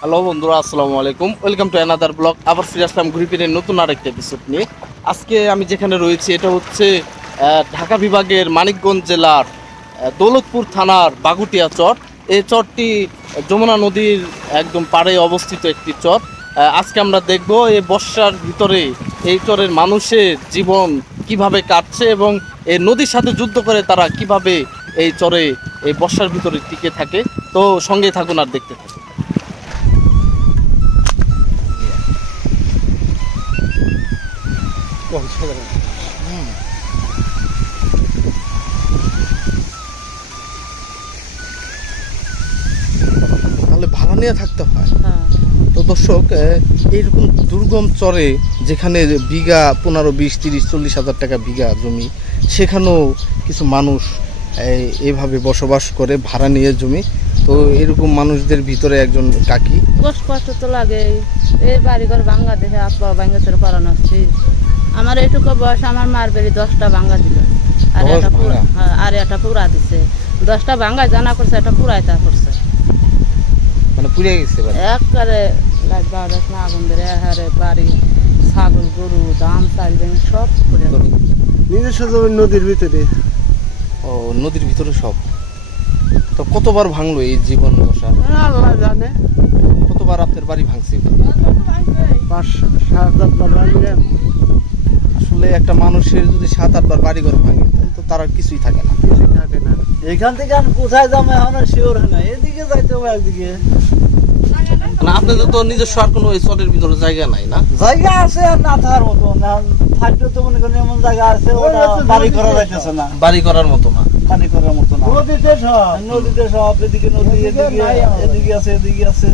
Hello বন্ধুরা, আসসালামু আলাইকুম। Welcome to another blog. আবার ফিরে আসলাম ঘুরে ফিরে নতুন আরেকটা এপিসোড নিয়ে। আজকে আমি যেখানে রয়েছি এটা হচ্ছে ঢাকা বিভাগের মানিকগঞ্জ জেলার দৌলতপুর থানার বাগুটিয়া চর। এই চরটি যমুনা নদীর একদম পাড়ে অবস্থিত একটি চর। আজকে আমরা দেখব এই বর্ষার ভিতরে এই চরের মানুষের জীবন কিভাবে কাটছে এবং এই নদীর সাথে যুদ্ধ করে তারা কিভাবে এই চরে এই বর্ষার ভিতরে টিকে থাকে। তো সঙ্গে থাকুন আর দেখতে থাকুন। তাহলে ভাড়া নিয়ে থাকতে হয়। তো দর্শক, এইরকম দুর্গম চরে যেখানে বিঘা 15, 20, 30, 40 হাজার টাকা বিঘা জমি, সেখানেও কিছু মানুষ এভাবে বসবাস করে ভাড়া নিয়ে জমি। তো এরকম মানুষদের ভিতরে একজন কাকি। কষ্ট তো লাগে, এই বাড়িঘর ভাঙ্গা দেখে আপা ভাঙ্গা ছেড়ে পড়ানো আসছি। আমার এইটুকু বয়স, আমার মার বেরি 10টা ভাঙ্গা দিল, আর একটা পুরা দিছে। 10টা ভাঙ্গা জানা করছে, একটা পুরাইতা করছে, মানে পুড়ে গেছে একবারে আগুন ধরে হারে বাড়ি, ছাগল গরু ধান চাল সব পুড়ে নিজস্ব জমি নদীর ভিতরে। ও, নদীর ভিতরে সব। তো কতবার ভাঙলো এই জীবন দশা? আল্লাহ জানে। কতবার আপনার বাড়ি ভাঙছে? 5-7 বার ভাঙলেন। আসলে একটা মানুষের যদি 7-8 বার বাড়ি ঘর ভাঙে তো তার আর কিছুই থাকে না। এখান থেকে আমি কোথায় যাবো এখন শিওর না, এদিকে যাইতে হবে একদিকে। না, আপনাদের তো নিজস্ব আর কোনো এই চরের ভিতরে জায়গা নাই না? জায়গা আছে আর না থাকার মতো না, থাকলে তো মনে করেন এমন জায়গা আছে ওটা বাড়ি করা যাইতেছে না, বাড়ি করার মতো না, বাড়ি করার মতো না। নদীতে সব এদিকে নদী, এদিকে আছে, এদিকে আছে।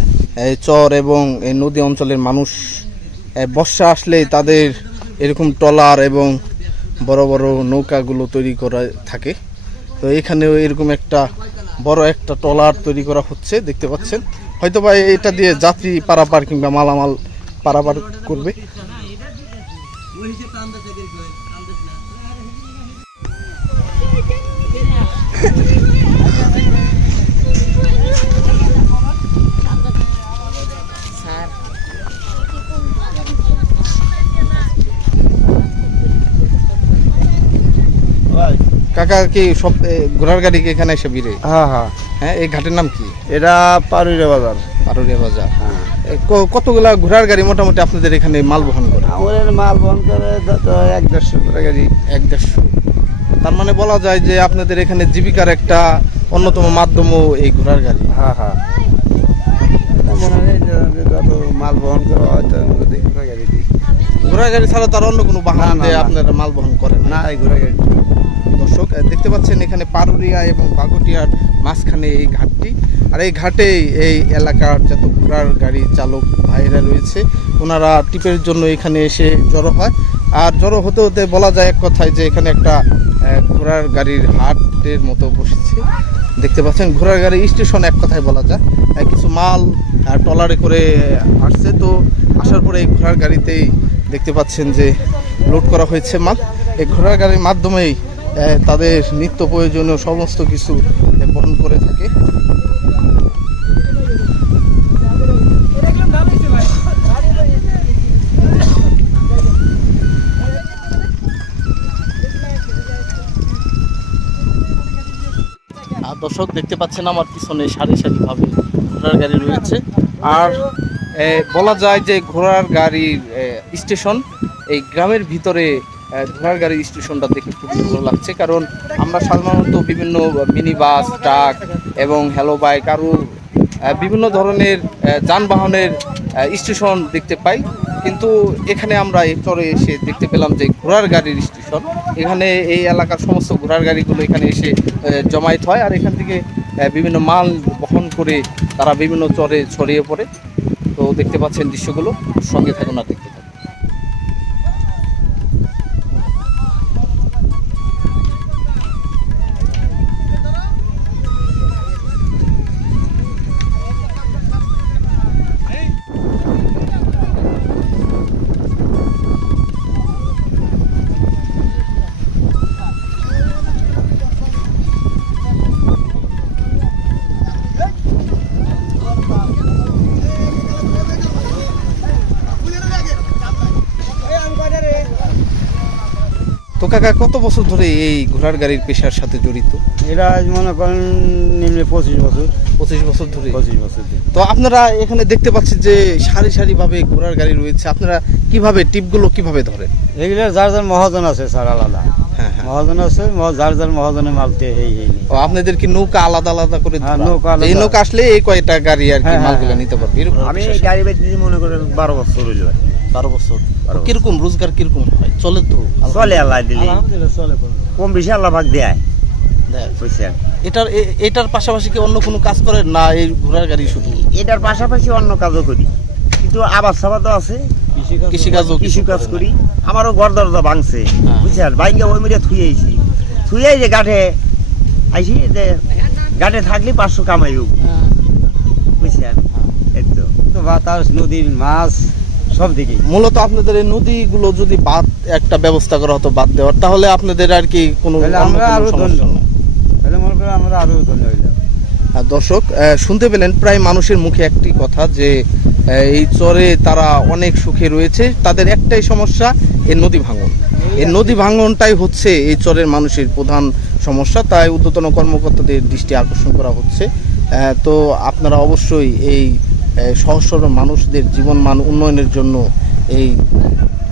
এই চর এবং এই নদী অঞ্চলের মানুষ বর্ষা আসলে তাদের এরকম ট্রলার এবং বড় বড় নৌকাগুলো তৈরি করা থাকে। তো এখানেও এরকম একটা বড় একটা ট্রলার তৈরি করা হচ্ছে, দেখতে পাচ্ছেন। হয়তো বা এটা দিয়ে যাত্রী পারাপার কিংবা মালামাল পারাপার করবে। কাকা কি সব ঘোড়ার গাড়ি কি এখানে এসে ভিড়ে? হ্যাঁ হ্যাঁ হ্যাঁ, এই ঘাটের নাম কি? এটা পারুরিয়া বাজার। পারুরিয়া বাজার। কতগুলা ঘোড়ার গাড়ি মোটামুটি আপনাদের এখানে মাল বহন করে? আমাদের মাল বহন করে 1-150 করে গাড়ি। 1-150। তার মানে বলা যায় যে আপনাদের এখানে জীবিকার একটা অন্যতম মাধ্যমও এই ঘোড়ার গাড়ি। হ্যাঁ হ্যাঁ, মনে হয় যত মাল বহন করা হয় ঘোড়া গাড়ি দিই। ঘোড়া গাড়ি ছাড়া তার অন্য কোনো বাহন দিয়ে আপনারা মাল বহন করেন না? এই ঘোড়া গাড়ি। দর্শক, দেখতে পাচ্ছেন এখানে পারুরিয়া এবং বাগুটিয়ার মাঝখানে এই ঘাটটি। আর এই ঘাটে এই এলাকার যত ঘোড়ার গাড়ি চালক ভাইরা রয়েছে, ওনারা টিপের জন্য এখানে এসে জড়ো হয়। আর জড়ো হতে হতে বলা যায় এক কথায় যে এখানে একটা ঘোড়ার গাড়ির হাটের মতো বসেছে। দেখতে পাচ্ছেন ঘোড়ার গাড়ি স্টেশন এক কথায় বলা যায়। কিছু মাল ট্রলারে করে আসছে। তো আসার পরে এই ঘোড়ার গাড়িতেই দেখতে পাচ্ছেন যে লোড করা হয়েছে মাল। এই ঘোড়ার গাড়ির মাধ্যমেই তাদের নিত্য প্রয়োজনীয় সমস্ত কিছু বহন করে থাকে। আর দর্শক, দেখতে পাচ্ছেন আমার পিছনে সারি সারিভাবে ঘোড়ার গাড়ি রয়েছে। আর বলা যায় যে ঘোড়ার গাড়ির স্টেশন এই গ্রামের ভিতরে। ঘোড়ার গাড়ির স্টেশনটা দেখে খুব ভালো লাগছে, কারণ আমরা সাধারণত বিভিন্ন মিনি বাস, ট্রাক এবং হ্যালো বাইক আরও বিভিন্ন ধরনের যানবাহনের স্টেশন দেখতে পাই। কিন্তু এখানে আমরা এই চরে এসে দেখতে পেলাম যে ঘোড়ার গাড়ির স্টেশন। এখানে এই এলাকার সমস্ত ঘোড়ার গাড়িগুলো এখানে এসে জমায়েত হয়, আর এখান থেকে বিভিন্ন মাল বহন করে তারা বিভিন্ন চরে ছড়িয়ে পড়ে। তো দেখতে পাচ্ছেন দৃশ্যগুলো, সঙ্গে থাকুন আর দেখতে থাকুন। তো কাকা কত বছর ধরে এই ঘোড়ার গাড়ির পেশার সাথে জড়িত? এরা আজ মনে করেন নিম্নে 25 বছর। 25 বছর ধরে। 25 বছর ধরে। তো আপনারা এখানে দেখতে পাচ্ছেন যে সারি সারি ভাবে ঘোড়ার গাড়ি রয়েছে, আপনারা কিভাবে টিপগুলো কিভাবে ধরেন? এগুলো যার যার মহাজন আছে স্যার, আলাদা হ্যাঁ হ্যাঁ। মহাজন আছে, যার যার মহাজনের মালতে এই ও আপনাদের কি নৌকা আলাদা আলাদা করে হ্যাঁ, ধরা? নৌকা আলাদা। এই নৌকা আসলে এই কয়টা গাড়ি আর কি হ্যাঁ, মালগুলো হ্যাঁ, নিতে পারবে এরকম? আমি এই গাড়ি বেচতেছি মনে করেন 12 বছর হইল। 12 বছর। 12 বছর। কিরকম রোজগার কিরকম হয়? চলে তো? চলে আল্লাহ দিলি, আলহামদুলিল্লাহ চলে। কম বেশি আল্লাহ ভাগ দেয়, দেয়। বুঝছেন। এটার পাশাপাশি কি অন্য কোনো কাজ করেন না এই ঘোড়ার গাড়ি শুধু? এটার পাশাপাশি অন্য কাজও করি, কিন্তু আবাদ সাবাদও আছে, কৃষিকাজও কৃষি কাজ করেন? করি। আমারও ঘর দরজা ভাঙছে, হ্যাঁ। বুঝছেন। বাইঙ্গা ওই মেরে থুয়ে আইছি, থুয়ে যে গাঠে আইসি, যে গাঠে থাকলে 500 কামাই হোক, বুঝছেন। এই তো তো বাতাস, নদীর মাছ সব দিকে। মূলত আপনাদের এই নদীগুলো যদি বাদ একটা ব্যবস্থা করা হতো বাদ দেওয়ার, তাহলে আপনাদের আর কি কোনো তাহলে অন্য আমরা কোনো আরো সমস্যা ধন্য। না। তাহলে মনে করেন আমরা আরো ধন্য হইলাম। আর দর্শক শুনতে পেলেন প্রায় মানুষের মুখে একটি কথা যে এই চরে তারা অনেক সুখে রয়েছে, তাদের একটাই সমস্যা এই নদী ভাঙন। এই নদী ভাঙনটাই হচ্ছে এই চরের মানুষের প্রধান সমস্যা, তাই ঊর্ধ্বতন কর্মকর্তাদের দৃষ্টি আকর্ষণ করা হচ্ছে। তো আপনারা অবশ্যই এই সহজ সরল মানুষদের জীবনমান উন্নয়নের জন্য এই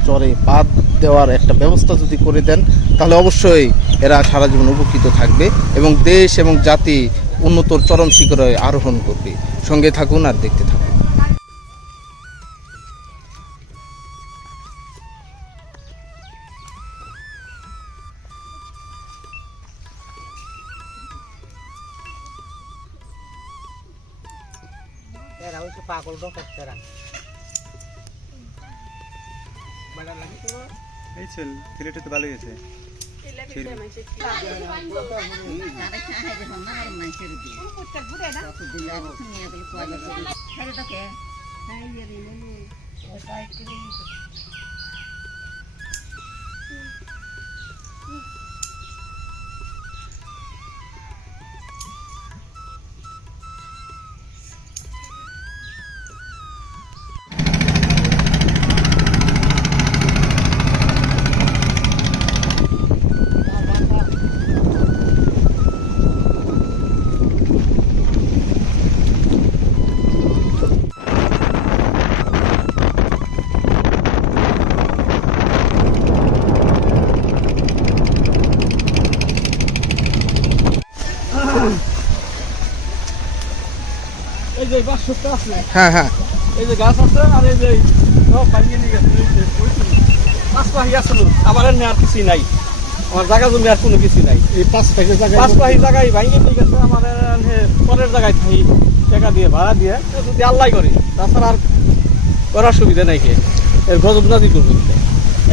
চরে বাঁধ দেওয়ার একটা ব্যবস্থা যদি করে দেন, তাহলে অবশ্যই এরা সারা জীবন উপকৃত থাকবে এবং দেশ এবং জাতি উন্নতর চরম শিখরে আরোহণ করবে। সঙ্গে থাকুন আর দেখতে থাকুন। এই ছেলেটা তো ভালো গেছে। এই যে বাঁশটা আছে, হ্যাঁ হ্যাঁ। এই যে গাছ আছে, আর এই যে সব ভাঙিয়ে নিয়ে গেছে। পাঁচ পাহি আসলো, আমার এনে আর কিছু নাই, আমার জায়গা জমি আর কোনো কিছু নাই। এই 5 পাখি জায়গা 5 পাহি জায়গায় ভাঙিয়ে নিয়ে গেছে, আমার এনে পরের জায়গায় থাকি টাকা দিয়ে ভাড়া দিয়ে, যদি আল্লাহ করে, তাছাড়া আর করার সুবিধা নাই। কে এর গজব নাজি করবো,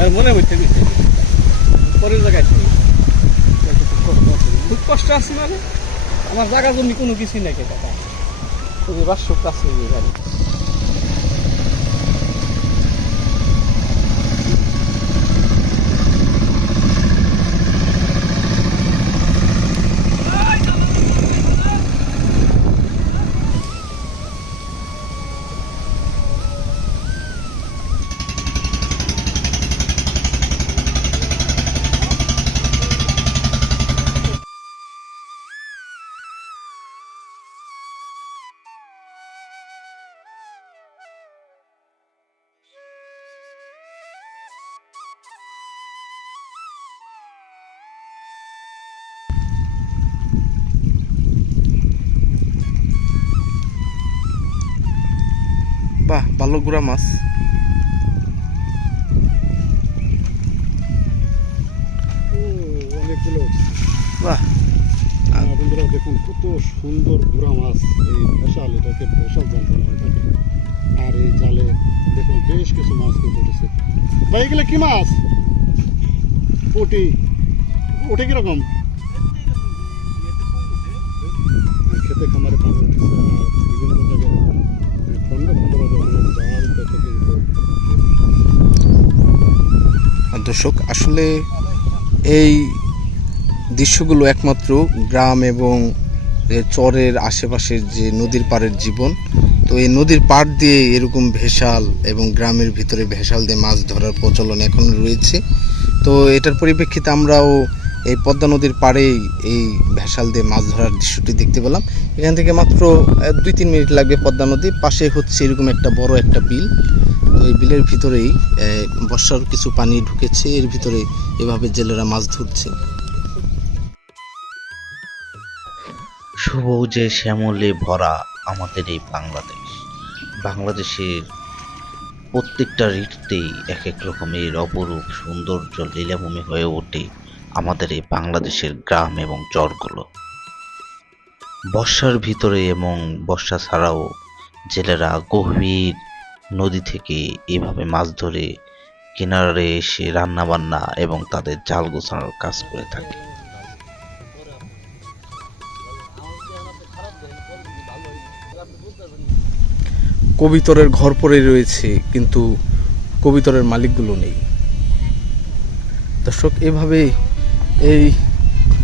এর মনে হইতে গেছে পরের জায়গায় থাকি। খুব কষ্ট আছে, মানে আমার জায়গা জমি কোনো কিছুই নাই। কে টাকা শুধু বাসক কাছে গাড়ি। বাহ, ভালো গুড়া মাছ। অনেকগুলো। বাহ, বন্ধুরা দেখুন কত সুন্দর গুড়া মাছ। এই ভেসাল, এটাকে ভেসাল জাল বলা হয় থাকে। আর এই জালে দেখুন বেশ কিছু মাছ কিন্তু উঠেছে। ভাই এগুলো কি মাছ? পুঁটি। ওটা কিরকম? খেতে খামারে পানি উঠেছে, আর বিভিন্ন জায়গায় খন্ড খন্ডভাবে অনেক জাল পেতে কিন্তু। দর্শক আসলে এই দৃশ্যগুলো একমাত্র গ্রাম এবং চরের আশেপাশের যে নদীর পাড়ের জীবন। তো এই নদীর পাড় দিয়ে এরকম ভেসাল এবং গ্রামের ভিতরে ভেসাল দিয়ে মাছ ধরার প্রচলন এখনো রয়েছে। তো এটার পরিপ্রেক্ষিতে আমরাও এই পদ্মা নদীর পাড়েই এই ভেসাল দিয়ে মাছ ধরার দৃশ্যটি দেখতে পেলাম। এখান থেকে মাত্র 2-3 মিনিট লাগবে পদ্মা নদী, পাশে হচ্ছে এরকম একটা বড় একটা বিল। তো এই বিলের ভিতরেই বর্ষার কিছু পানি ঢুকেছে, এর ভিতরে এভাবে জেলেরা মাছ ধরছে। সবুজে শ্যামলে ভরা আমাদের এই বাংলাদেশের প্রত্যেকটা ঋতুতেই এক এক রকমের অপরূপ সৌন্দর্য লীলাভূমি হয়ে ওঠে আমাদের এই বাংলাদেশের গ্রাম এবং চরগুলো। বর্ষার ভিতরে এবং বর্ষা ছাড়াও জেলেরা গভীর নদী থেকে এভাবে মাছ ধরে কিনারে এসে রান্না বান্না এবং তাদের জাল গোছানোর কাজ করে থাকে। কবিতরের ঘর পড়ে রয়েছে, কিন্তু কবিতরের মালিকগুলো নেই। দর্শক, এভাবে এই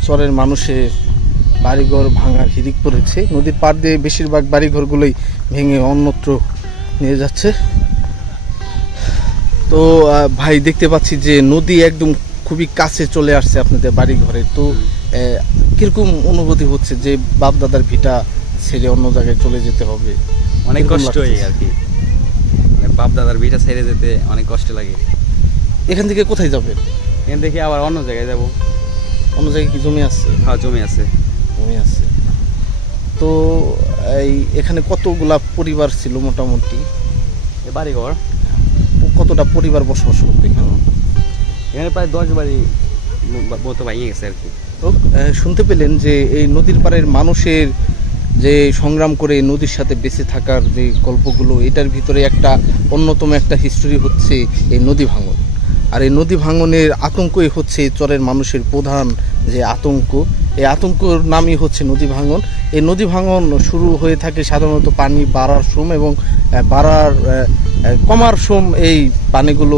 চরের মানুষের বাড়িঘর ভাঙার হিড়িক পড়েছে। নদীর পাড় দিয়ে বেশিরভাগ বাড়িঘরগুলোই ভেঙে অন্যত্র নিয়ে যাচ্ছে। তো ভাই, দেখতে পাচ্ছি যে নদী একদম খুবই কাছে চলে আসছে আপনাদের বাড়ি ঘরে। তো কিরকম অনুভূতি হচ্ছে যে বাপ দাদার ভিটা ছেড়ে অন্য জায়গায় চলে যেতে হবে? অনেক কষ্ট হয় আর কি, মানে বাপ দাদার ভিটা ছেড়ে যেতে অনেক কষ্ট লাগে। এখান থেকে কোথায় যাবেন? এখান থেকে আবার অন্য জায়গায় যাব। অন্য জায়গায় কি জমি আছে? হ্যাঁ, জমি আছে। জমি আছে। তো এই এখানে কতগুলা পরিবার ছিল মোটামুটি? বাড়িঘর কতটা পরিবার বসবাস করতো এখানে? এখানে প্রায় 10 বাড়ি মতো ভেঙে গেছে আর কি। তো শুনতে পেলেন যে এই নদীর পাড়ের মানুষের যে সংগ্রাম করে নদীর সাথে বেঁচে থাকার যে গল্পগুলো, এটার ভিতরে একটা অন্যতম একটা হিস্টোরি হচ্ছে এই নদী ভাঙন। আর এই নদী ভাঙনের আতঙ্কই হচ্ছে চরের মানুষের প্রধান যে আতঙ্ক। এই আতঙ্কর নামই হচ্ছে নদী ভাঙন। এই নদী ভাঙন শুরু হয়ে থাকে সাধারণত পানি বাড়ার সময় এবং কমার সময়। এই পানিগুলো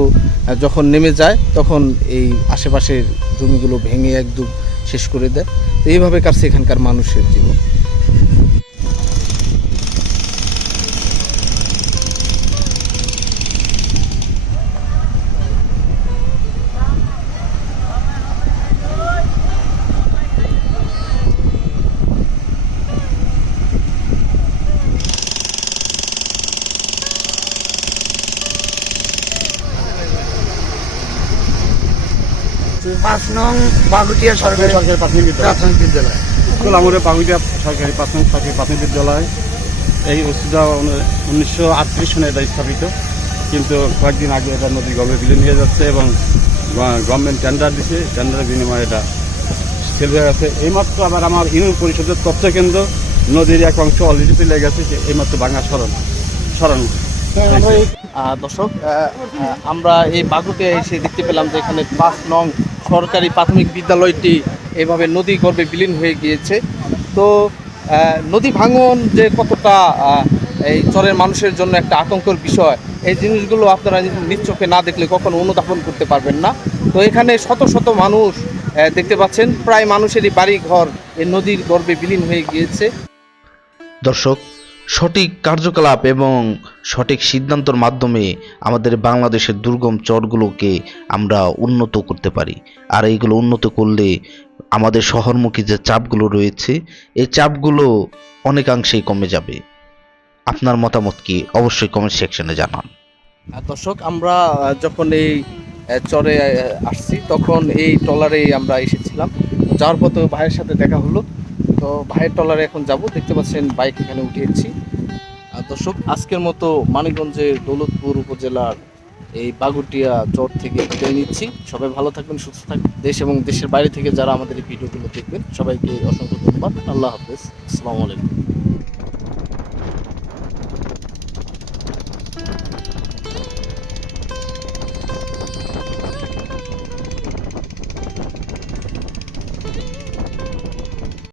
যখন নেমে যায় তখন এই আশেপাশের জমিগুলো ভেঙে একদম শেষ করে দেয়। তো এইভাবে কাটছে এখানকার মানুষের জীবন। বাগুটিয়া সরকারি প্রাথমিক বিদ্যালয়, কোলামুরে বাগুটিয়া সরকারি প্রাথমিক বিদ্যালয়। এই ওষুধটা 1938 সনে এটা স্থাপিত, কিন্তু কয়েকদিন আগে এটা নদী গর্ভে বিলীন হয়ে যাচ্ছে এবং গভর্নমেন্ট টেন্ডার দিচ্ছে। টেন্ডারের বিনিময়ে এটা সেল হয়ে গেছে। এইমাত্র আবার আমার ইউনিয়ন পরিষদের তথ্য কেন্দ্র নদীর এক অংশ অলরেডি চলে গেছে, এইমাত্র ভাঙা সরানো। দর্শক, আমরা এই বাগুটিয়া এসে দেখতে পেলাম যে এখানে 5 নং সরকারি প্রাথমিক বিদ্যালয়টি এভাবে নদী গর্ভে বিলীন হয়ে গিয়েছে। তো নদী ভাঙন যে কতটা এই চরের মানুষের জন্য একটা আতঙ্কের বিষয়, এই জিনিসগুলো আপনারা নিজ চোখে না দেখলে কখনো অনুধাবন করতে পারবেন না। তো এখানে শত শত মানুষ দেখতে পাচ্ছেন, প্রায় মানুষেরই বাড়ি ঘর এই নদীর গর্ভে বিলীন হয়ে গিয়েছে। দর্শক, সঠিক কার্যকলাপ এবং সঠিক সিদ্ধান্তর মাধ্যমে আমাদের বাংলাদেশের দুর্গম চরগুলোকে আমরা উন্নত করতে পারি। আর এইগুলো উন্নত করলে আমাদের শহরমুখী যে চাপগুলো রয়েছে, এই চাপগুলো অনেকাংশেই কমে যাবে। আপনার মতামত কি? অবশ্যই কমেন্ট সেকশনে জানান। দর্শক, আমরা যখন এই চরে আসছি তখন এই ট্রলারে আমরা এসেছিলাম। যাওয়ার পথে ভাইয়ের সাথে দেখা হলো। তো ভাইয়ের ট্রলারে এখন যাব। দেখতে পাচ্ছেন বাইক এখানে উঠিয়েছি। দর্শক, আজকের মতো মানিকগঞ্জের দৌলতপুর উপজেলার এই বাগুটিয়া চর থেকে বিদায় নিচ্ছি। সবাই ভালো থাকবেন, সুস্থ থাকবেন। দেশ এবং দেশের বাইরে থেকে যারা আমাদের এই ভিডিওগুলো দেখবেন সবাইকে অসংখ্য ধন্যবাদ। আল্লাহ হাফেজ। আসসালামু আলাইকুম।